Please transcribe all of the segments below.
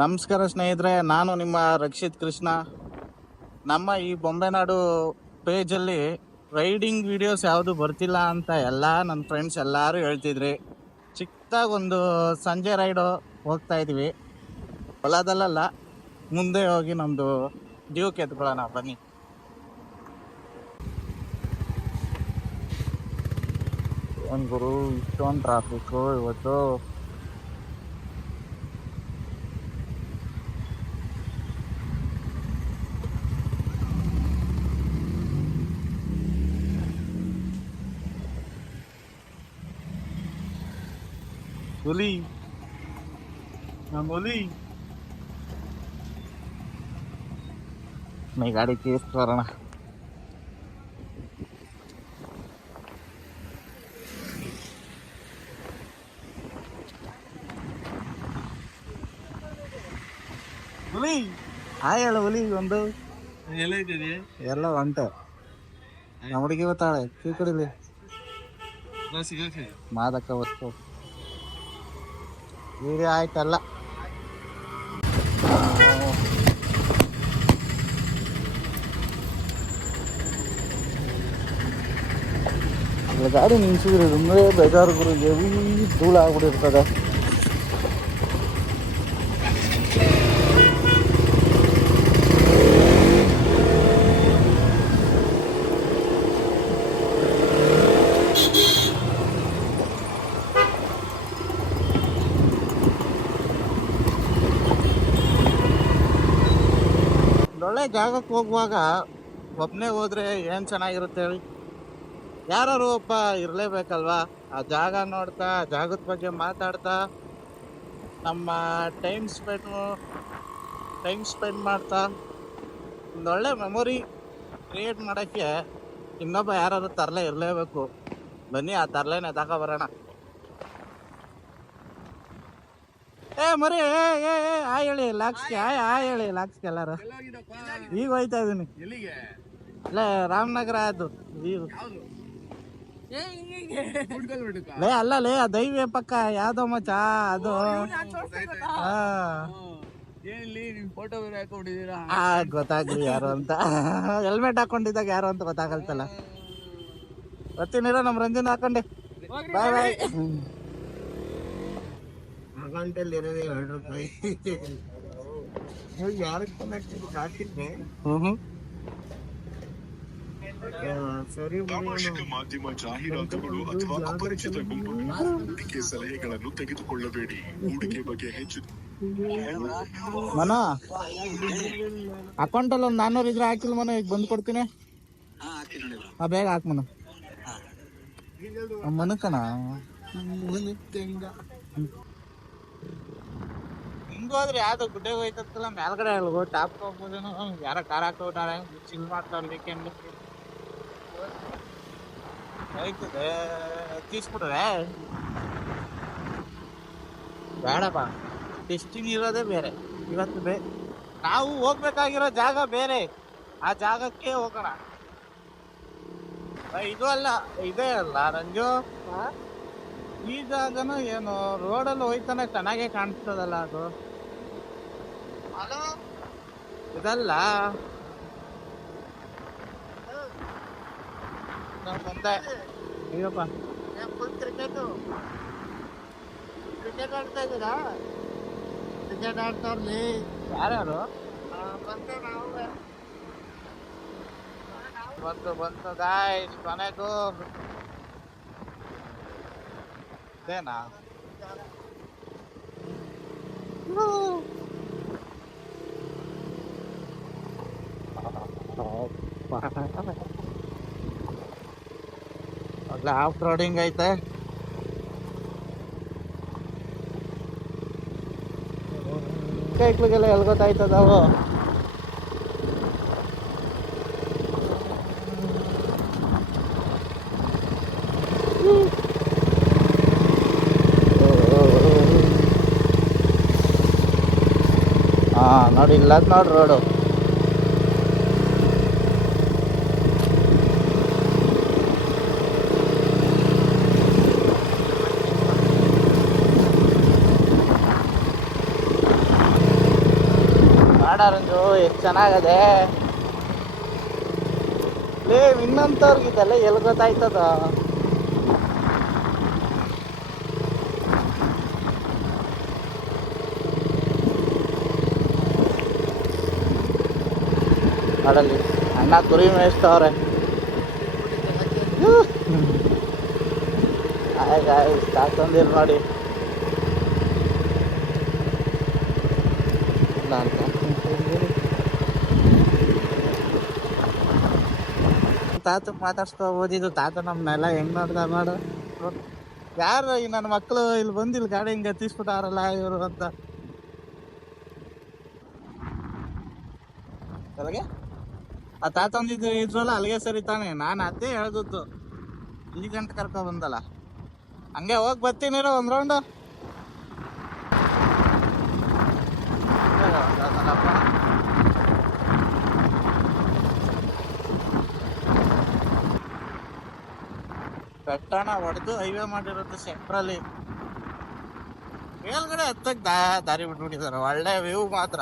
ನಮಸ್ಕಾರ ಸ್ನೇಹಿತರೆ, ನಾನು ನಿಮ್ಮ ರಕ್ಷಿತ್ ಕೃಷ್ಣ. ನಮ್ಮ ಈ ಬೊಂಬೆನಾಡು ಪೇಜಲ್ಲಿ ರೈಡಿಂಗ್ ವಿಡಿಯೋಸ್ ಯಾವುದು ಬರ್ತಿಲ್ಲ ಅಂತ ಎಲ್ಲ ನನ್ನ ಫ್ರೆಂಡ್ಸ್ ಎಲ್ಲರೂ ಹೇಳ್ತಿದ್ರಿ. ಚಿಕ್ಕದಾಗಿ ಒಂದು ಸಂಜೆ ರೈಡು ಹೋಗ್ತಾ ಇದೀವಿ. ಹೊಲದಲ್ಲ, ಮುಂದೆ ಹೋಗಿ ನಮ್ಮದು ಡ್ಯೂಕ್ ಎತ್ಕೊಳ್ಳೋಣ ಬನ್ನಿ. ಏನು ಗುರು ಇಷ್ಟೊಂದು ಟ್ರಾಫಿಕ್ಕು ಇವತ್ತು. ಹುಲಿ ಹುಲಿ मैं गाड़ी केस करना. ಹುಲಿ ಹಾಯ್ ಹೇಳು ಹುಲಿ. ಒಂದು ಎಲ್ಲ ಹೊಂಟೆ ನಮ್ಮ ಹುಡುಗಿ ಗೊತ್ತಾಳೆ ಕೀ ಕಡಿಲಿ ಮಾದಕ್ಕ ವಸ್ತು ವಿಡಿಯೋ ಆಯ್ತಲ್ಲ. ಗಾಡಿ ನಿಲ್ಸಿದ್ರಿ ಸುಮ್ಮನೆ ಬೇಜಾರು ಗುರು, ಹೆವಿ ಧೂಳು ಆಗ್ಬಿಟ್ಟಿರ್ತದೆ. ಒಳ್ಳೆ ಜಾಗಕ್ಕೆ ಹೋಗುವಾಗ ಒಬ್ಬನೇ ಹೋದ್ರೆ ಏನು ಚೆನ್ನಾಗಿರುತ್ತೆ ಹೇಳಿ. ಯಾರು ಒಬ್ಬ ಇರಲೇಬೇಕಲ್ವಾ. ಆ ಜಾಗ ನೋಡ್ತಾ, ಜಾಗದ ಬಗ್ಗೆ ಮಾತಾಡ್ತಾ, ನಮ್ಮ ಟೈಮ್ ಸ್ಪೆಂಡ್ ಮಾಡ್ತಾ ಒಂದೊಳ್ಳೆ ಮೆಮೊರಿ ಕ್ರಿಯೇಟ್ ಮಾಡೋಕ್ಕೆ ಇನ್ನೊಬ್ಬ ಯಾರು ತರಲೆ ಇರಲೇಬೇಕು. ಬನ್ನಿ ಆ ತರಲೆನೇ ತಗೋ ಬರೋಣ. ಮರಿ ಆಯ್ ಹೇಳಿ ಲಾಕ್ಸ್ಗೆ ಆಯ್ ಹೇಳಿ ಲಾಕ್ಸ್ಗೆ ಎಲ್ಲಾರು. ಈಗ ಹೋಯ್ತಾ ಇದೀನಿ ಅಲ್ಲೇ ರಾಮನಗರ. ಅದು ಲೇ ಅಲ್ಲ ಲೇ ದೈವ ಪಕ್ಕ ಯಾವ್ದೋ ಮಚ್ಚ ಅದು. ಗೊತ್ತಾಗ್ಲಿ ಯಾರು ಅಂತ. ಹೆಲ್ಮೆಟ್ ಹಾಕೊಂಡಿದ್ದಾಗ ಯಾರು ಅಂತ ಗೊತ್ತಾಗಲ್ತಲ್ಲ. ಬರ್ತೀನಿರೋ ನಮ್ಮ ರಂಜನ್ ಹಾಕೊಂಡೆ. ಬಾಯ್ ಬಾಯ್. ಗಂಟೆಯಲ್ಲಿ ಇರೋದೇ ₹2 ಹಾಕಿದ್ದೆ. ಸರಿ, ಮಾಧ್ಯಮ ಜಾಹೀರಾತುಗಳು ಅಥವಾ ಅಪರಿಚಿತ ಗುಂಪುಗಳು ಹೂಡಿಕೆ ಸಲಹೆಗಳನ್ನು ತೆಗೆದುಕೊಳ್ಳಬೇಡಿ. ಹೂಡಿಕೆ ಬಗ್ಗೆ ಹೆಚ್ಚು ಮನೋ ಅಕೌಂಟಲ್ಲಿ ಒಂದು 400 ಇದ್ರೆ ಹಾಕಿಲ್ಲ ಮನೋ. ಈಗ ಬಂದು ಕೊಡ್ತೀನಿ. ಬೇಗ ಹಾಕ್ ಮನೋ. ಮನಕಣ ಹಿಂಗೋದ್ರೆ ಯಾವ್ದು ಗುಡ್ಡೆಗೆ ಹೋಯ್ತಲ್ಲ ಮೇಲ್ಗಡೆ ಅಲ್ಗೋ ಟಾಪ್ ಹೋಗ್ಬೋದೇನೋ. ಯಾರ ಕಾರ್ ಹಾಕೋಟಾರೆ ಚಿಲ್ ಮಾಡ್ತಾರೆ ವೀಕೆಂಡ್. ಹೋಯ್ತದೆ ತೀಸ್ಬಿಟ್ರೆ ಬೇಡಪ್ಪ. ಟೆಸ್ಟಿಂಗ್ ಇರೋದೇ ಬೇರೆ. ಇವತ್ತು ನಾವು ಹೋಗ್ಬೇಕಾಗಿರೋ ಜಾಗ ಬೇರೆ. ಆ ಜಾಗಕ್ಕೆ ಹೋಗೋಣ. ಇದು ಅಲ್ಲ, ಇದೇ ಅಲ್ಲ ರಂಜು. ಈ ಜಾಗನೂ ಏನು ರೋಡಲ್ಲಿ ಹೋಯ್ತಾನೆ ಚೆನ್ನಾಗೇ ಕಾಣಿಸ್ತದಲ್ಲ ಅದು. ಇದಲ್ಲ ಬಂದೆ. ಅಯ್ಯಪ್ಪ ಕ್ರಿಕೆಟ್ ಆಡ್ತಾ ಇದ್ದೀರಾ? ಕ್ರಿಕೆಟ್ ಆಡ್ತಾವ್ರಲ್ಲಿ ಯಾರ್ಯಾರು? ಬಂತು ಗಾಯ್ಸ್, ಕೊನೆಗೂ ಇದೇನಾ? ಆಫ್ ರೋಡಿಂಗ್ ಐತೆ. ಕೈಕ್ಳಿಗೆಲ್ಲ ಎಲ್ಲಿ ಗೊತ್ತಾಯ್ತದಾವು. ನೋಡಿ ಇಲ್ಲ ನೋಡಿ ರೋಡು. ಮಾಡಾರಂಜು ಎಷ್ಟು ಚೆನ್ನಾಗದೆ ಲೇ. ಇನ್ನಂತವ್ರಿಗಿದೆಲ್ಲ ಎಲ್ಲಿ ಗೊತ್ತಾಯ್ತದ? ಮಾಡಲ್ಲಿ ಅಣ್ಣ ಕುರಿ ಮೇಯಿಸ್ತವ್ರೆ. ತಂದಿಲ್ಲ ನೋಡಿ. ತಾತ ಮಾತಾಡ್ಸ್ಕೊ ಓದಿದ್ದು. ತಾತ ನಮ್ನೆಲ್ಲ ಹೆಂಗ್ ನೋಡ್ದ ಮಾಡು. ಯಾರು ಈ ನನ್ನ ಮಕ್ಕಳು ಇಲ್ಲಿ ಬಂದಿಲ್ಲ ಗಾಡಿ ಹಿಂಗೆ ಎತ್ತಿಸ್ಬಿಟ್ಟಾರಲ್ಲ ಇವರು ಅಂತ. ಅಲ್ಲಿಗೆ ಆ ತಾತ ಒಂದಿದ್ದು ಇದ್ರಲ್ಲ ಅಲ್ಲಿಗೆ ಸರಿ ತಾನೆ. ನಾನು ಅದೇ ಹೇಳ್ದದ್ದು, ಇಲ್ಲಿ ಗಂಟೆ ಕರ್ಕೊ ಬಂದಲ್ಲ. ಹಂಗೆ ಹೋಗಿ ಬರ್ತೀನಿರೋ ಒಂದು ರೌಂಡು. ಬೆಟ್ಟನ ಹೊಡೆದು ಹೈವೇ ಮಾಡಿರೋದು ಸೆಂಟ್ರಲ್ಲಿ. ಮೇಲ್ಗಡೆ ಹತ್ತಕ್ಕೆ ದಾರಿ ಬಿಟ್ಬಿಟ್ಟಿದ್ದಾರೆ. ಒಳ್ಳೆ ವ್ಯೂ ಮಾತ್ರ.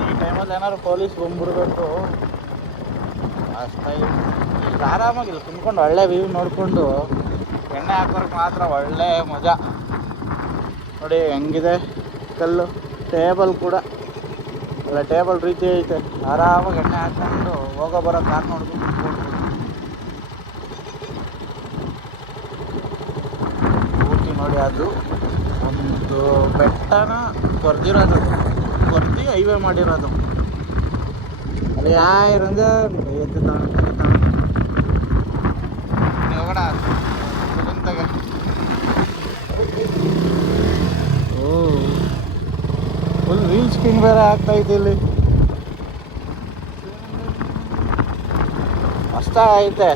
ಈ ಟೈಮಲ್ಲಿ ಏನಾದ್ರು ಪೊಲೀಸ್ ಬಂದ್ಬಿಡ್ಬೇಕು ಅಷ್ಟೇ. ಇಲ್ಲಿ ಆರಾಮಾಗಿ ಇಲ್ಲಿ ಕುಂತ್ಕೊಂಡು ಒಳ್ಳೆ ವ್ಯೂ ನೋಡಿಕೊಂಡು ಎಣ್ಣೆ ಹಾಕೋರ್ಗೆ ಮಾತ್ರ ಒಳ್ಳೆ ಮಜಾ. ನೋಡಿ ಹೆಂಗಿದೆ ಕಲ್ಲು. ಟೇಬಲ್ ಕೂಡ ಒಳ್ಳೆ ಟೇಬಲ್ ರೀತಿ ಐತೆ. ಆರಾಮಾಗಿ ಎಣ್ಣೆ ಹಾಕ್ಕೊಂಡು ಹೋಗೋ ಬರೋ ಕಾರ್ ನೋಡ್ಕೊಂಡು ಕುತ್ಕೊಂಡು ಪೂರ್ತಿ ನೋಡಿ. ಅದು ಒಂದು ಬೆಟ್ಟನ ಕೊರ್ದಿರೋದು, ಕೊರ್ದಿ ಹೈವೇ ಮಾಡಿರೋದು. ಅಲ್ಲಿ ಯಾರಂದ್ರೆ ಫುಲ್ ರೀಲ್ಸ್ ಕಿಂಗ್ ಬೇರೆ ಆಗ್ತೈತೆ ಇಲ್ಲಿ. ಮಸ್ತ ಐತೆ.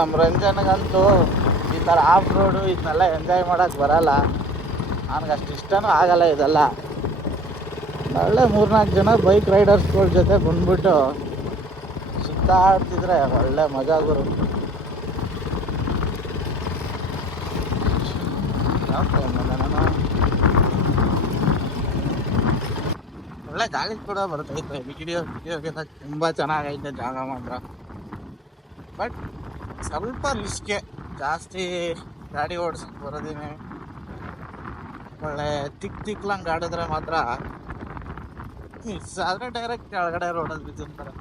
ನಮ್ಮ ರಂಜನ್ಗಂತೂ ಈ ಥರ ಆಫ್ ರೋಡು ಇದನ್ನೆಲ್ಲ ಎಂಜಾಯ್ ಮಾಡೋಕ್ಕೆ ಬರಲ್ಲ. ನನಗೆ ಅಷ್ಟು ಇಷ್ಟನೂ ಆಗಲ್ಲ ಇದೆಲ್ಲ. ಒಳ್ಳೆ 3-4 ಜನ ಬೈಕ್ ರೈಡರ್ಸ್ಗಳ ಜೊತೆ ಬಂದ್ಬಿಟ್ಟು ಸುತ್ತಾಡ್ತಿದ್ರೆ ಒಳ್ಳೆ ಮಜಾ ಗುರು. ಒಳ್ಳೆ ಗಾಳಿ ಕೂಡ ಬರ್ತೈತೆ. ವಿಡಿಯೋಗೆಲ್ಲ ತುಂಬ ಚೆನ್ನಾಗೈತೆ ಜಾಗ ಮಾತ್ರ. ಬಟ್ ಸ್ವಲ್ಪ ರಿಸ್ಕೆ ಜಾಸ್ತಿ. ಗಾಡಿ ಓಡಿಸೋಕೆ ಬರೋದಿನಿ. ಒಳ್ಳೆ ತಿಕ್ಲಂಗೆ ಆಡಿದ್ರೆ ಮಾತ್ರ ಮಿಸ್ ಆದರೆ ಡೈರೆಕ್ಟ್ ಕೆಳಗಡೆ ರೋಡಲ್ಲಿ ಬಿದ್ದಿರ್ತಾರೆ.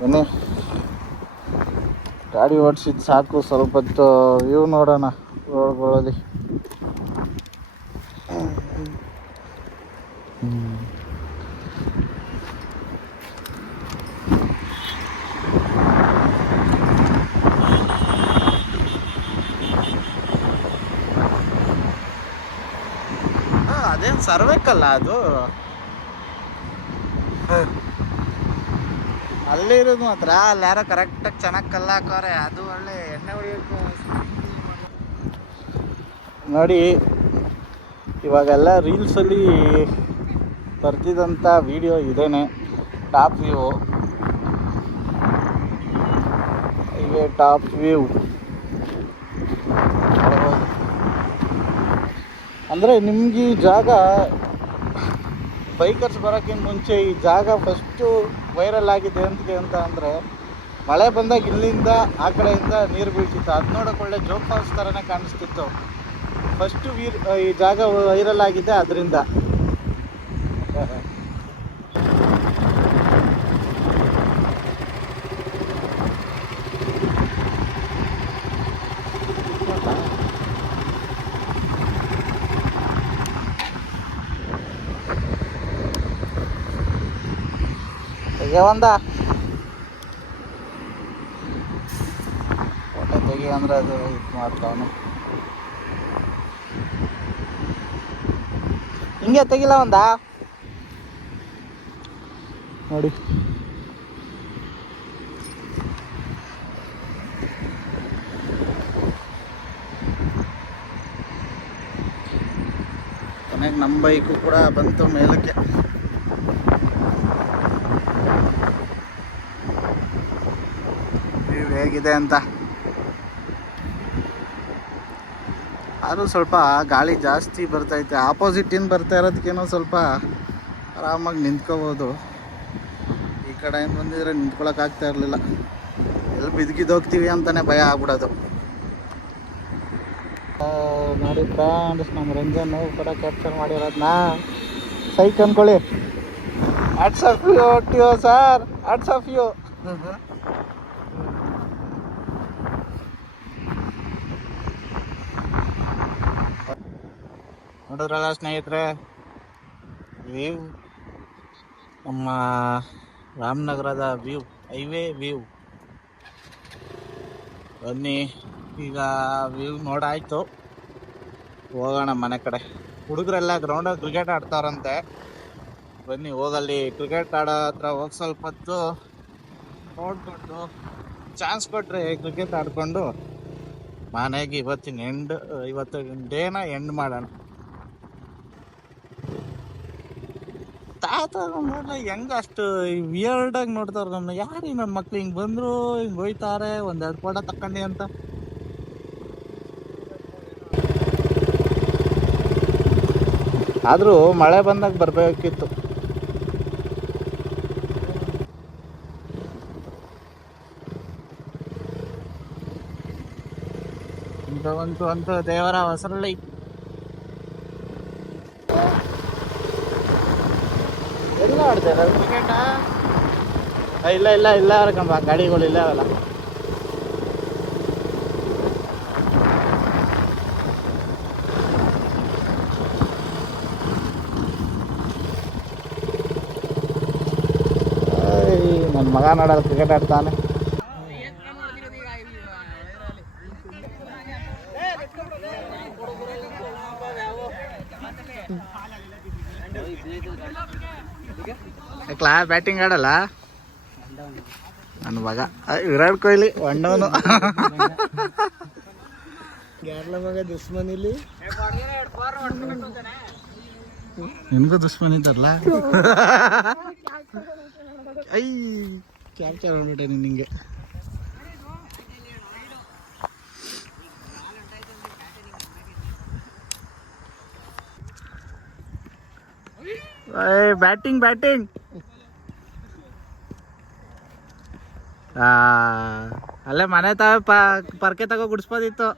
ಬನ್ನಿ ಗಾಡಿ ಓಡಿಸಿದ್ದು ಸಾಕು. ಸ್ವಲ್ಪ ಹೊತ್ತು ವ್ಯೂ ನೋಡೋಣ ರೋಡ್ಗಳಲ್ಲಿ. ಅದೇನು ಸರ್ವೇಕಲ್ಲ ಅದು, ಅಲ್ಲೇ ಇರೋದು ಮಾತ್ರ. ಅಲ್ಲಿ ಯಾರೋ ಕರೆಕ್ಟಾಗಿ ಚೆನ್ನಾಗಿ ಕಲ್ಲು ಹಾಕೋರೆ. ಅದು ಒಳ್ಳೆ ಎಣ್ಣೆ ಹೊಡಿಯೋಕ್ಕೂ ನೋಡಿ. ಇವಾಗೆಲ್ಲ ರೀಲ್ಸಲ್ಲಿ ಬರ್ತಿದ್ದಂಥ ವಿಡಿಯೋ ಇದೇನೆ ಟಾಪ್ ವ್ಯೂ. ಹೀಗೆ ಟಾಪ್ ವ್ಯೂ ಅಂದರೆ ನಿಮ್ಗೆ ಈ ಜಾಗ ಬೈಕರ್ಸ್ ಬರೋಕ್ಕಿಂತ ಮುಂಚೆ ಈ ಜಾಗ ಫಸ್ಟು ವೈರಲ್ ಆಗಿದೆ ಅಂತ ಅಂದರೆ ಮಳೆ ಬಂದಾಗ ಇಲ್ಲಿಂದ ಆ ಕಡೆಯಿಂದ ನೀರು ಬೀಳ್ತಿತ್ತು. ಅದು ನೋಡೋಕೆ ಒಳ್ಳೆ ಜೋಗ್ ಫಾಲ್ಸ್ ಥರನೇ ಕಾಣಿಸ್ತಿತ್ತು. ಫಸ್ಟು ಈ ಜಾಗ ವೈರಲ್ ಆಗಿದೆ ಅದರಿಂದ. ಒಂದ ಫೋಟೋ ತೆಗಿ ಅಂದ್ರೆ ಅದು ಇದು ಮಾಡ್ತಾವನು. ಹಿಂಗೆ ತೆಗಿಲ್ಲ ಒಂದ. ನೋಡಿ. ಕೊನೆಗೆ ನಮ್ಮ ಬೈಕು ಕೂಡ ಬಂತು ಮೇಲಕ್ಕೆ. ಹೇಗಿದೆ ಅಂತ. ಆದರೂ ಸ್ವಲ್ಪ ಗಾಳಿ ಜಾಸ್ತಿ ಬರ್ತೈತೆ. ಆಪೋಸಿಟಿಂದ ಬರ್ತಾ ಇರೋದಕ್ಕೇನೋ ಸ್ವಲ್ಪ ಆರಾಮಾಗಿ ನಿಂತ್ಕೋಬೋದು. ಈ ಕಡೆಯಿಂದ ಬಂದಿದ್ರೆ ನಿಂತ್ಕೊಳಕ್ಕಾಗ್ತಾ ಇರಲಿಲ್ಲ. ಎಲ್ಲಿ ಬಿದ್ಗಿದ್ದೋಗ್ತೀವಿ ಅಂತಲೇ ಭಯ ಆಗ್ಬಿಡೋದು. ನೋಡಿ ಫ್ರೆಂಡ್ಸ್, ನಮ್ಮ ರಂಜನ್ ಕೂಡ ಕ್ಯಾಪ್ಚರ್ ಮಾಡಿರೋದನ್ನ ಸೈಕ್ ಅನ್ಕೊಳ್ಳಿ. Hats off you to you sir, hats off you. ನೋಡಿದ್ರಲ್ಲ ಸ್ನೇಹಿತರೆ, ವ್ಯೂ ನಮ್ಮ ರಾಮನಗರದ ವ್ಯೂ, ಹೈವೇ ವ್ಯೂ. ಬನ್ನಿ, ಈಗ ವ್ಯೂ ನೋಡಾಯ್ತು, ಹೋಗೋಣ ಮನೆ ಕಡೆ. ಹುಡುಗರೆಲ್ಲ ಗ್ರೌಂಡಲ್ಲಿ ಕ್ರಿಕೆಟ್ ಆಡ್ತಾರಂತೆ. ಬನ್ನಿ ಹೋಗಲ್ಲಿ ಕ್ರಿಕೆಟ್ ಆಡೋ ಹತ್ರ ಹೋಗಿ ಸ್ವಲ್ಪ ಹೊತ್ತು ನೋಡ್ಕೊಂಡು, ಚಾನ್ಸ್ ಕೊಟ್ಟರೆ ಕ್ರಿಕೆಟ್ ಆಡ್ಕೊಂಡು ಮನೆಗೆ ಇವತ್ತು ಡೇನ ಎಂಡ್ ಮಾಡೋಣ. ತಾತ ಹೆಂಗ ಅಷ್ಟು ವಿಯರ್ಡಾಗಿ ನೋಡ್ತಾರ ನಮ್ಮನ್ನ. ಯಾರು ನನ್ನ ಮಕ್ಳು ಹಿಂಗೆ ಬಂದರು, ಹಿಂಗೆ ಹೋಯ್ತಾರೆ, ಒಂದೆರಡು ಫೋಟೋ ತಕ್ಕೊಂಡಿ ಅಂತ. ಆದರೂ ಮಳೆ ಬಂದಾಗ ಬರಬೇಕಿತ್ತು. ಅಂತ ದೇವರ ಹೊಸರಳ್ಳಿ. ಎಲ್ಲ ಆಡ್ತಾರೆ ಕ್ರಿಕೆಟ? ಇಲ್ಲ ಕಣಪ್ಪ, ಗಾಡಿಗಳು ಇಲ್ಲ ಅವಲ್ಲ. ನನ್ನ ಮಗ ನೋಡಲ್ಲ ಕ್ರಿಕೆಟ್ ಆಡ್ತಾನೆ. ಬ್ಯಾಟಿಂಗ್ ಆಡಲ್ಲ ನನ್ನ ಮಗ. ವಿರಾಟ್ ಕೊಹ್ಲಿ ಒಣ್ಣವನು. ಮಗ ದುಶ್ಮನಿಲಿ ನಿನ್ಗೂ ದುಶ್ಮನ್ ಇದ್ದಾರಲ್ಲ. ಐ ಕ್ಯಾಪ್ಚರ್ ಮಾಡ್ಬಿಟ್ಟೆ ನಿಂಗೆ. ಬ್ಯಾಟಿಂಗ್ ಅಲ್ಲೇ ಮನೆ ಪರ್ಕೆ ತಗೋ ಗುಡಿಸ್ಬೋದಿತ್ತು.